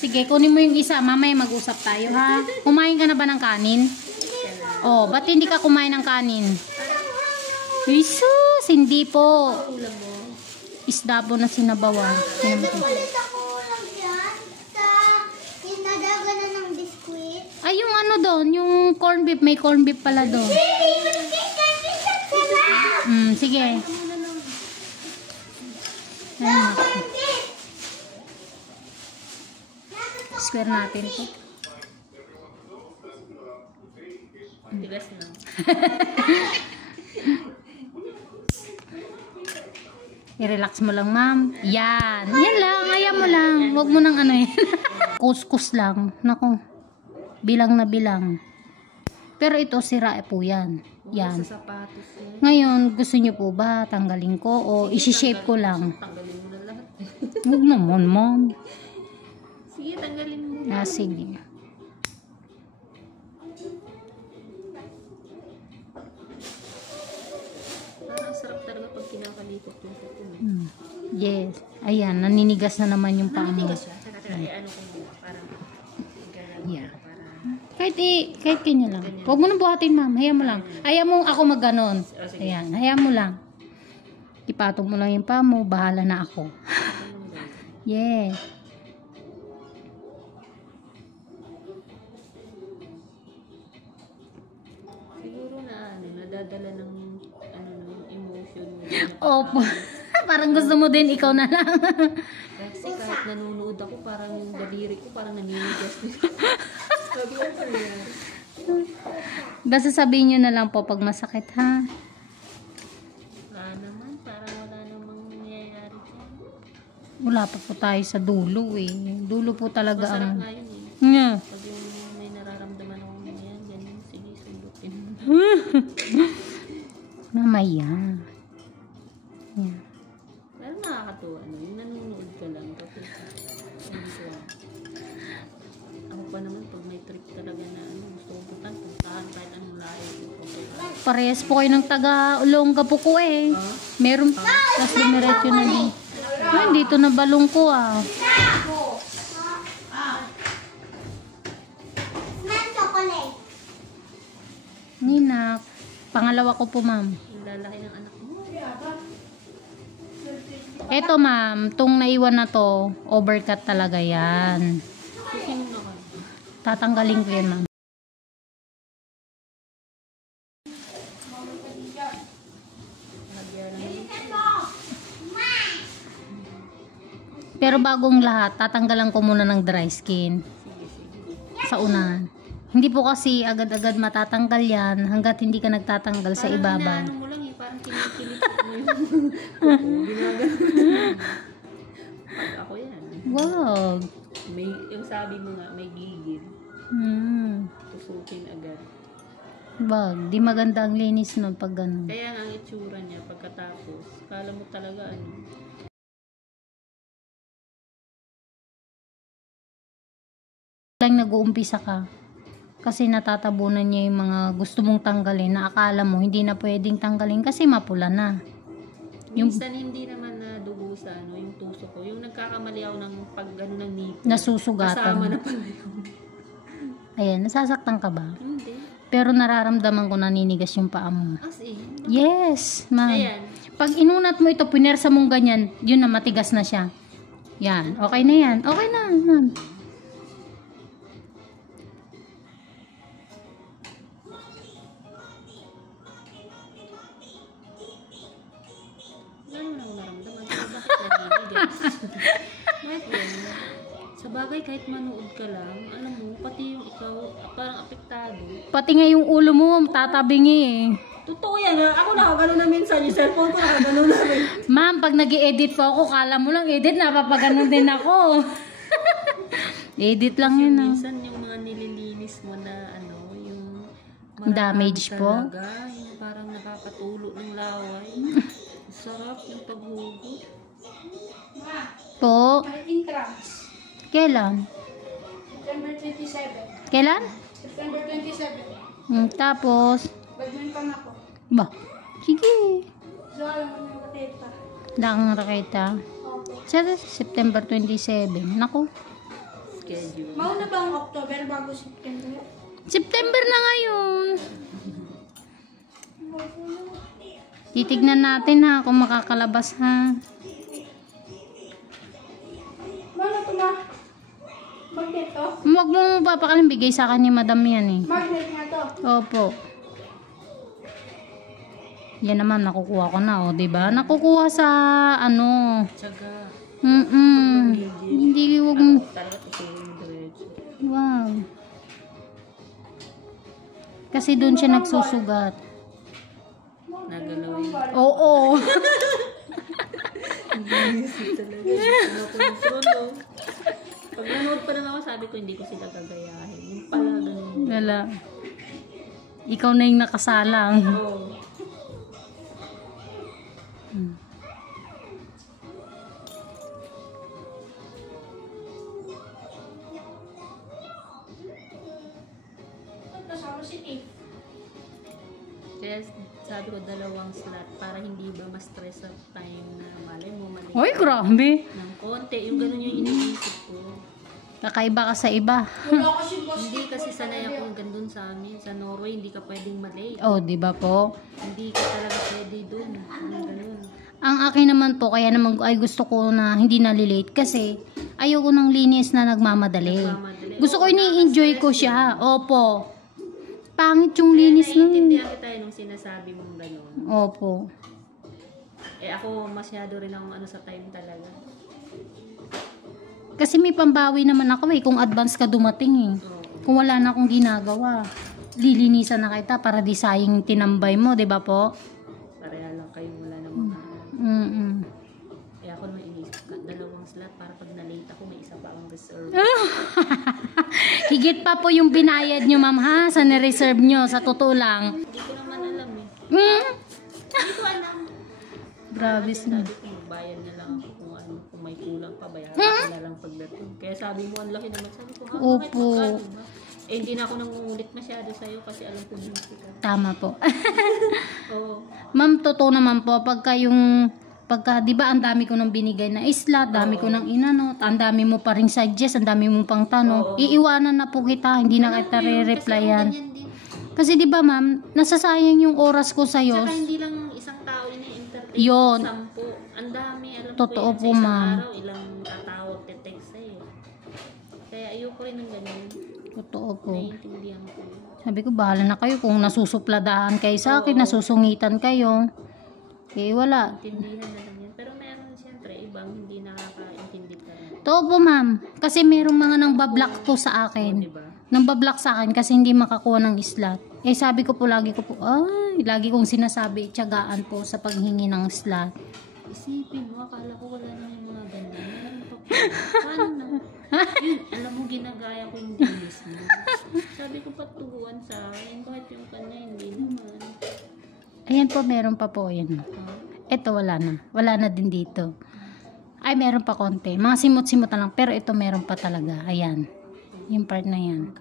Sige, kunin mo yung isa. Mamaya mag-usap tayo, ha? Kumain ka na ba ng kanin? Oh, ba't hindi ka kumain ng kanin? Jesus, hindi po. Isda po na sinabawan. Ulit ako lang yan sa inadagana ng biskuit. Ay, yung ano doon, yung corn beef. May corn beef pala doon. Sige. Ayun. Square natin to. Tigas na. I-relax mo lang, ma'am. Yan. Yan lang. Ayaw mo lang. Huwag mo nang ano yan. Kuskus lang. Nako. Bilang na bilang. Pero ito, sira po yan. Yan. Sa sapatos yan. Ngayon, gusto niyo po ba tanggalin ko o isi-shape ko lang? Tanggalin mo na lahat. Huwag naman, ma'am. Sige, tanggalin mo. Sige. Parang sarap talaga pag kinakalikot yung puto. Yes. Ayan, naninigas na naman yung paa mo. Nanitigas siya. Tsaka ano ko muna. Parang Yeah. Kahit kanya lang. Huwag mo nang buhatin, ma'am. Hayaan mo lang. Hayaan mo ako mag-ganon. Ayan, hayaan mo lang. Ipatong mo lang yung paa mo. Bahala na ako. Yes. siguro na nadadala ng ng emotion mo. Opo. Parang gusto mo din, ikaw na lang. Kasi kahit nanonood ako, parang yung daliri ko parang naninigas din. Sabi ko pa yan. Basta sabihin nyo na lang po pag masakit, ha? Wala naman, parang wala namang nangyayari dyan. Wala pa po tayo sa dulo, eh. Dulo po talaga Masarap ang... nga yun eh. Yeah. Pag yung may nararamdaman ako ganyan, ganyan, sige, sundutin. Mamaya. Yeah. Pero nakakatuwa, no? Yung nanonood ka lang, tapos hindi ko ako pa naman, pag may trip talaga na gusto ko puntahan kahit anong lahi. Okay. Parehas po kayo ng taga-Olongga po ko, eh. Meron pa. Tapos dumiretso na din. Ay, dito na balong ko, ah. Nan chocolate. Ninak. Pangalawa ko po, ma'am. Yung lalaki ng anak mo. Eto, ma'am. Tong naiwan na to, overcut talaga yan. Sino na ka? Tatanggalin ko yan, ma'am. Pero bagong lahat, tatanggalan ko muna ng dry skin. Sa unahan. Hindi po kasi agad-agad matatanggal yan hanggat hindi ka nagtatanggal sa ibabaw. Ano mo lang eh, parang kinikilit mo yun. Oo, ginagano. Pag ako yan. Wag. May, yung sabi mo nga, may gigil. Tusukin agad. Wag. Di maganda ang linis nun pag ganun. Kaya nga ang itsura niya pagkatapos, kala mo talaga lang nag-uumpisa ka. Kasi natatabunan niya yung mga gusto mong tanggalin na akala mo hindi na pwedeng tanggalin kasi mapula na. Minsan hindi naman na dugo sa yung tuso ko. Yung nagkakamali ako ng pag gano'n ng nipo. Nasusugatan. Kasama na pala yun. Ayan, nasasaktan ka ba? Hindi. Pero nararamdaman ko naninigas yung paa mo. As in. Yes, ma'am. Ayan. Pag inunat mo ito, pinersa mong ganyan, yun na matigas na siya. Yan, okay na yan. Okay na, ma'am. Wala naman ako naramdaman. Pero bakit naninigas? Bakit yan? Sa bagay, kahit manood ka lang, alam mo, pati yung ikaw, parang apektado. Pati nga yung ulo mo, tatabingi eh. Totoo yan ha. Ako nakagano na minsan. Yung cellphone ko nakagano na rin. Ma'am, pag nag-i-edit po ako, kala mo lang edit, napapaganon din ako. Edit lang yun ah. Minsan yung mga nililinis mo na yung Damage po? talaga, yung parang nakakatulo ng laway. Sarap yung paghugot. Po, Intrams. kailan? September 27. Kailan? September 27. Tapos, Badminton ako. ba, sige. So, alam mo yung kateta. Lang raketa. Opo. Sa September 27. Naku, schedule. Mauna ba ang October bago September? September na ngayon. Titignan natin ha kung makakalabas ha. Mano to ma? Magnet to? Huwag mo papakaling bigay sa akin ni madam yan eh. Magnet nga to. Opo. Yan naman nakukuha ko na oh, 'di ba? Nakukuha sa ano. Tsaga. Hindi wag mo. Talaga tutuloy mo diretso. Wow. Kasi doon siya nagsusugat. Nagalaw yun. Oo. Busy talaga. Pinakontrol, no? Pag nanood pa lang ako, sabi ko hindi ko sila gagayahin. Yung pala ganun. Wala. Ikaw na yung nakasalang. Oo. Kasama si Tiff. Kaya sabi ko 2 slot para hindi ba ma-stress sa time na malay mo mali. Oy, grabe. Ng konti. Yung ganun yung iniisip ko. Kakaiba ka sa iba. Wala kasi boss. Hindi kasi sanay ako gandun sa amin. Sa Norway, hindi ka pwedeng mali. Oh, 'di ba po? Hindi ka talaga pwede dun. Ganun. Ang akin naman po, kaya naman ay gusto ko na hindi nalilate kasi ayoko ng linis na nagmamadali. Gusto ko ini-enjoy ko siya. Opo. Pangit yung linis nun. Naiintindihan kita nung sinasabi mong ganun. Opo. Eh ako masyado rin akong ano sa time talaga. Kasi may pambawi naman ako eh, kung advance ka dumating eh. Oo. Kung wala na akong ginagawa, lilinisan na kita para di sayang tinambay mo, di ba po? Pareha lang kayo wala namang Eh ako naman inisip ka, 2 slot para pag na-late ako may isa pa akong reserve. Higit pa po yung binayad nyo, ma'am ha, sa nireserve nyo, sa totoo lang. Hindi ko naman alam eh. Hindi ko alam. Grabe Sabi ko magbayad na lang ako kung ano, kung may kulang pa, bayaran ko na lang pagdating. Kaya sabi mo ang laki naman. Sabi ko, bakit Opo. magkano ba? Eh hindi na ako nangungulit masyado sa'yo kasi alam ko busy ka. Tama po. Oo. Ma'am, totoo naman po, pagka, di ba, ang dami ko nang binigay na isla, dami ko nang inano, ang dami mo pa rin suggest, ang dami mo pang tanong, iiwanan na po kita, hindi na kita re-replyan. Ganyan din. Kasi di ba ma'am, nasasayang yung oras ko sa'yo. Saka hindi lang isang tao ini-entertain. Yun. 10. Ang dami. Alam Totoo ko po, yan, sa isang ma'am. araw, ilang tatawag, te-text sa'yo. Kaya ayoko rin ng ganyan. Totoo po. Naiintindihan ko. Sabi ko, bahala na kayo kung nasusupladaan kayo sa akin, nasusungitan kayo. Eh, wala. Intindihan na lang yan. Pero meron siyempre ibang hindi nakakaintindi ka rin. Totoo po ma'am, kasi merong mga nang bablock po sa akin. Diba? Nang bablock sa akin kasi hindi makakuha ng slot. Eh sabi ko po, lagi lagi kong sinasabi, tiyagaan po sa paghingi ng slot. Isipin mo, akala ko wala na yung mga ganyan. Meron pa po. Paano na? Yun, alam mo, ginagaya ko yung dinis mo. Sabi ko patuguan sa akin, kahit yung kanya hindi naman. Ayan po, meron pa po yan. Ito wala na. Wala na din dito. Ay, meron pa konti. Mga simot-simot na lang. Pero ito meron pa talaga. Ayan. Yung part na yan.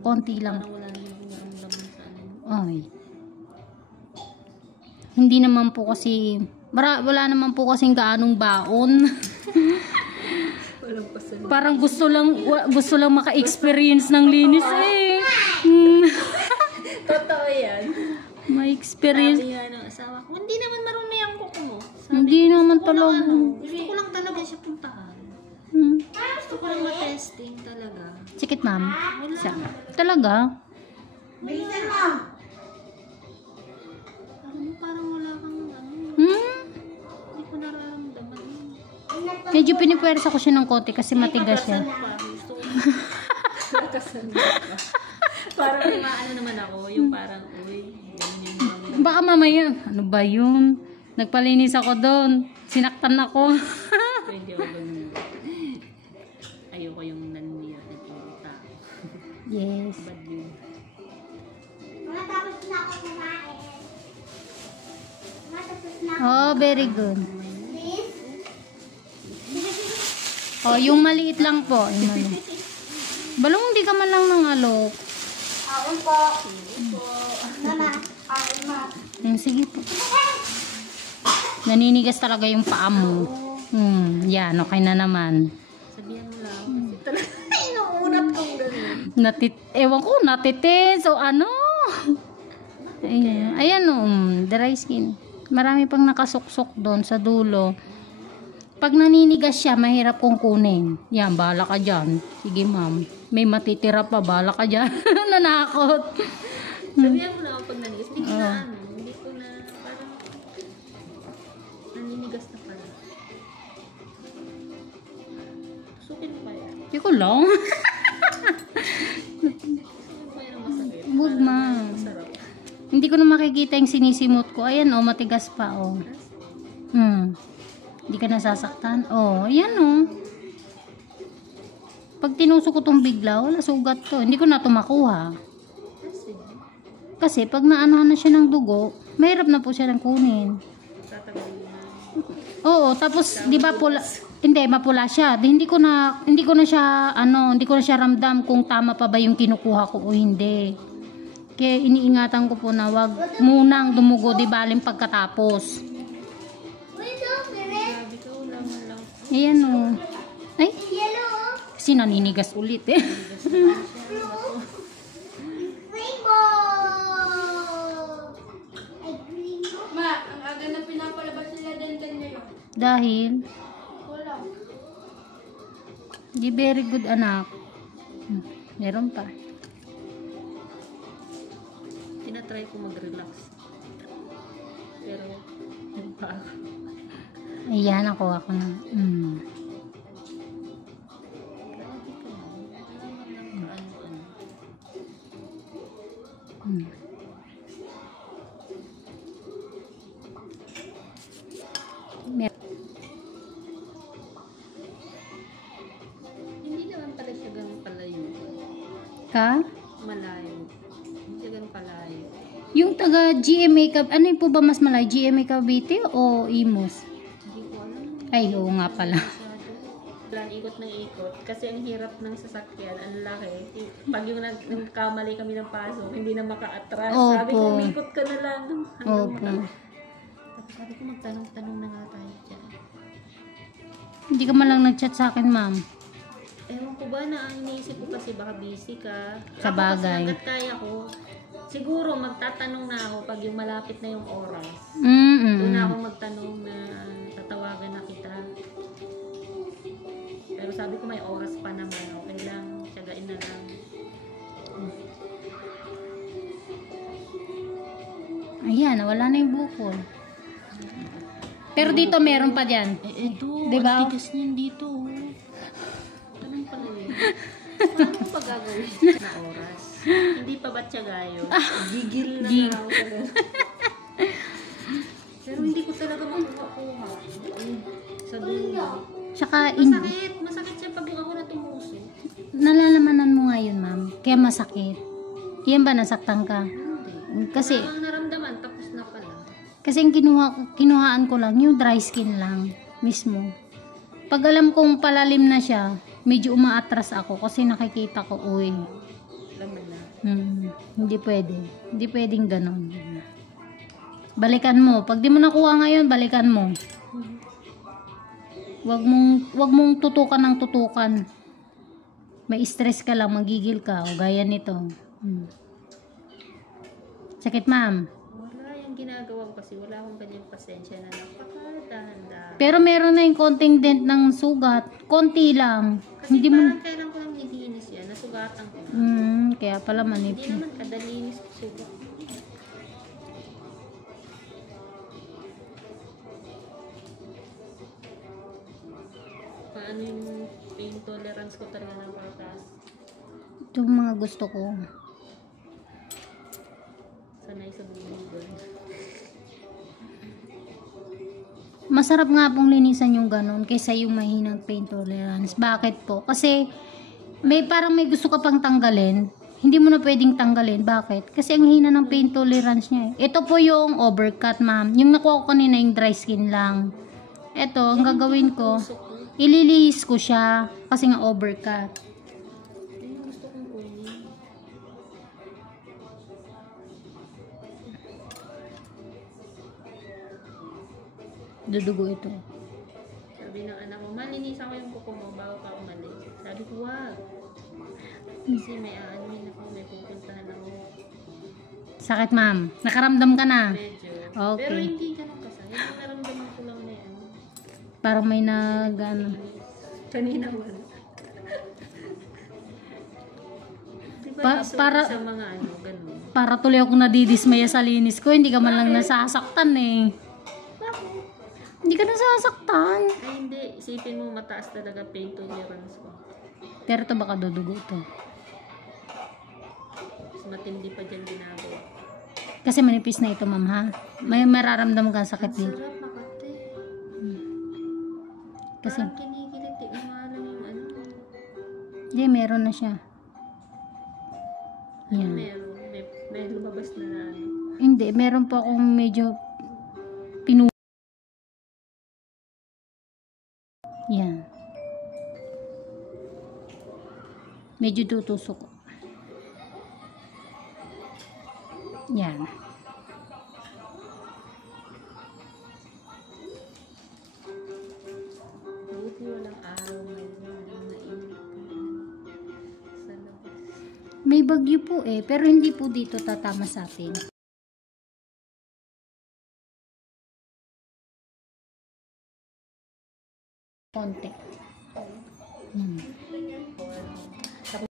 Konti lang. Parang wala na yung naramdaman sa ano. Ay. Hindi naman po kasi... wala naman po kasing gaanong baon. Walang pasal. Parang gusto lang maka-experience ng linis eh. Totoo yan. May experience. Sabi nga ng asawa ko, hindi naman marumi ang kuko mo. Hindi naman talaga. Gusto ko lang talaga siya puntahan. Gusto ko lang ma-testing talaga. Sikit ma'am. Talaga? Bilisan mo. Parang wala kang ano. Hindi ko nararamdaman. Medyo pinipwersa ko siya ng konti kasi matigas siya. Gusto ko nakasan ka. Parang may maano naman ako. Yung parang, uy, ganyan yung Baka mamaya, ano ba yun? Nagpalinis ako doon. Sinaktan ako. Pwede ako ganun. Ayoko yung naniyot na kita. Yes. Bad yun. Matapos na ako kumain. Matapos na ako. Oh, very good. Please. Oh, yung maliit lang po. Yung maliit. Balong hindi ka man lang nangalok. Ako po. Mama. Sige po. Naninigas talaga yung paa mo. Yan, okay na naman. Sabihan mo lang. Kasi talaga, Ewan ko, natitins o ano. Ayan, ayan dry skin. Marami pang nakasuksok doon sa dulo. Pag naninigas siya, mahirap kong kunin. Yan, bahala ka dyan. Sige ma'am, may matitira pa, bahala ka dyan. Nanakot. Sabihan mo na ako pag nanigas. Hindi ko na hindi ko na parang naninigas na pala. Sukin mo kaya. Hindi ko lang. Kaya nang masakit. Huwag ma'am. Masarap. Hindi ko na makikita yung sinisimot ko. Ayan matigas pa Hindi ka nasasaktan. Ayan Pag tinusok ko tong bigla, wala sugat to. Hindi ko na to makuha. Kasi pag naanahan na siya ng dugo, mahirap na po siya ng kunin. Tatagalin na. Oo, tapos 'di ba pula, hindi mapula siya. Hindi ko na siya hindi ko na siya ramdam kung tama pa ba yung kinukuha ko o hindi. Kaya iniingatan ko po na wag munang dumugo, di baling pagkatapos. Grabe ka, wala mo lang. Ayan Ay, Yellow. kasi naninigas ulit Rainbow. Ay, green. Ma, ang aga na pinapalabas nila din ngayon. Dahil, Wala. di very good anak. Meron pa. Tinatry ko mag-relax. Pero, yung pa ako. Ayan, ako na. Grabe ka na. Wala man lang kaano-ano. Hindi naman pala siya ganun palayo. Ka? Malayo. Hindi siya ganun palayo. Yung taga GMA ano yung po ba mas malay? GMA Cavite o Imus? Hindi ko alam. Ay, oo nga pala. Lang ikot ng ikot. Kasi ang hirap ng sasakyan, ang laki. Pag yung nagkamali kami ng pasok, hindi na maka-atras. Opo. Sabi ko, umikot ka na lang. Hanggang Opo. Tapos sabi ko, magtanong-tanong na nga tayo dyan. Hindi ka malang nag-chat sa akin, ma'am. Ewan ko ba na ang iniisip ko kasi baka busy ka. Sa Ako bagay. kasi hanggat kaya ko, siguro magtatanong na ako pag yung malapit na yung oras. Doon na ako magtanong na tatawagan na kita. Pero sabi ko may oras pa naman. Okay lang, tiyagain na lang. Ayan, nawala na yung bukol. Pero dito meron pa dyan. Ito, Diba? ang tigas niyan dito. Anong pala yun? Paano pa gagawin na oras? Hindi pa ba tiyagayo? Gigil na nga ako sa ganun. Pero hindi ko talaga makuha-kuha. Sa dulo. Tsaka, Masakit siya pag ako na tumuso. nalalaman mo nga yun, ma'am. Kaya masakit. Yan ba, nasaktan ka? Hindi. Kasi, Wala kang naramdaman, tapos na pala. kasi yung kinuhaan ko lang, yung dry skin lang, mismo. Pag alam kong palalim na siya, medyo umaatras ako kasi nakikita ko, uy, Laman na. hindi pwede. Hindi pwedeng ganon. Balikan mo. Pag di mo nakuha ngayon, balikan mo. Wag mong tutukan ng tutukan. May stress ka lang, magigil ka, o gaya nito. Sakit, ma'am. Wala yung ginagawa ko kasi wala akong kanyang pasensya na napakadahan-dahan. Pero meron na yung konting dent ng sugat. Konti lang. Kasi Hindi mo... parang kailan ko lang nilinis yan, nasugatan ko na. Kaya pala Hindi manipis. naman kadalinis ko sugat. Paano yung pain tolerance ko talaga ng pataas? Ito yung mga gusto ko. Sanay sa bumibol. Masarap nga pong linisan yung ganun kaysa yung mahinang pain tolerance. Bakit po? Kasi parang may gusto ka pang tanggalin. Hindi mo na pwedeng tanggalin. Bakit? Kasi ang hina ng pain tolerance niya. Ito po yung overcut, ma'am. Yung nakuha ko kanina yung dry skin lang. Ito, ang gagawin ko, ililihis ko siya kasi nga overcut. Yun yung gusto kong kunin. Dudugo ito. Sabi ng anak mo, malinisan ko yung kuko mo bago ka umalis. Sabi ko, wag. Kasi may aanin ako, may pupuntahan ako. Sakit, ma'am. Nakaramdam ka na. Medyo. Okay. Pero hindi ganun kasakit. Yung naramdaman ko lang na yan. Parang may ano. Kanina wala. Diba Para sa mga ano, ganun. para tuloy ako nadidismaya sa linis ko. Hindi ka man lang nasasaktan eh. Hindi ka nasasaktan. Ay hindi, isipin mo mataas talaga pain tolerance ko. Pero ito baka dudugo to. Mas matindi pa dyan ginagawa. Kasi manipis na ito, ma'am, ha? May mararamdaman kang sakit Ang dito. sarap makate. Kasi, Parang kinikilit eh. Umalang yung ano. hindi, meron na siya. Ano Yan. meron? May lumabas na ano. Hindi, meron po akong medyo yan. Medyo tutusok. Yan. Buti walang araw ngayon. Walang mainit. Sa labas. May bagyo po eh, pero hindi po dito tatama sa atin. Konti.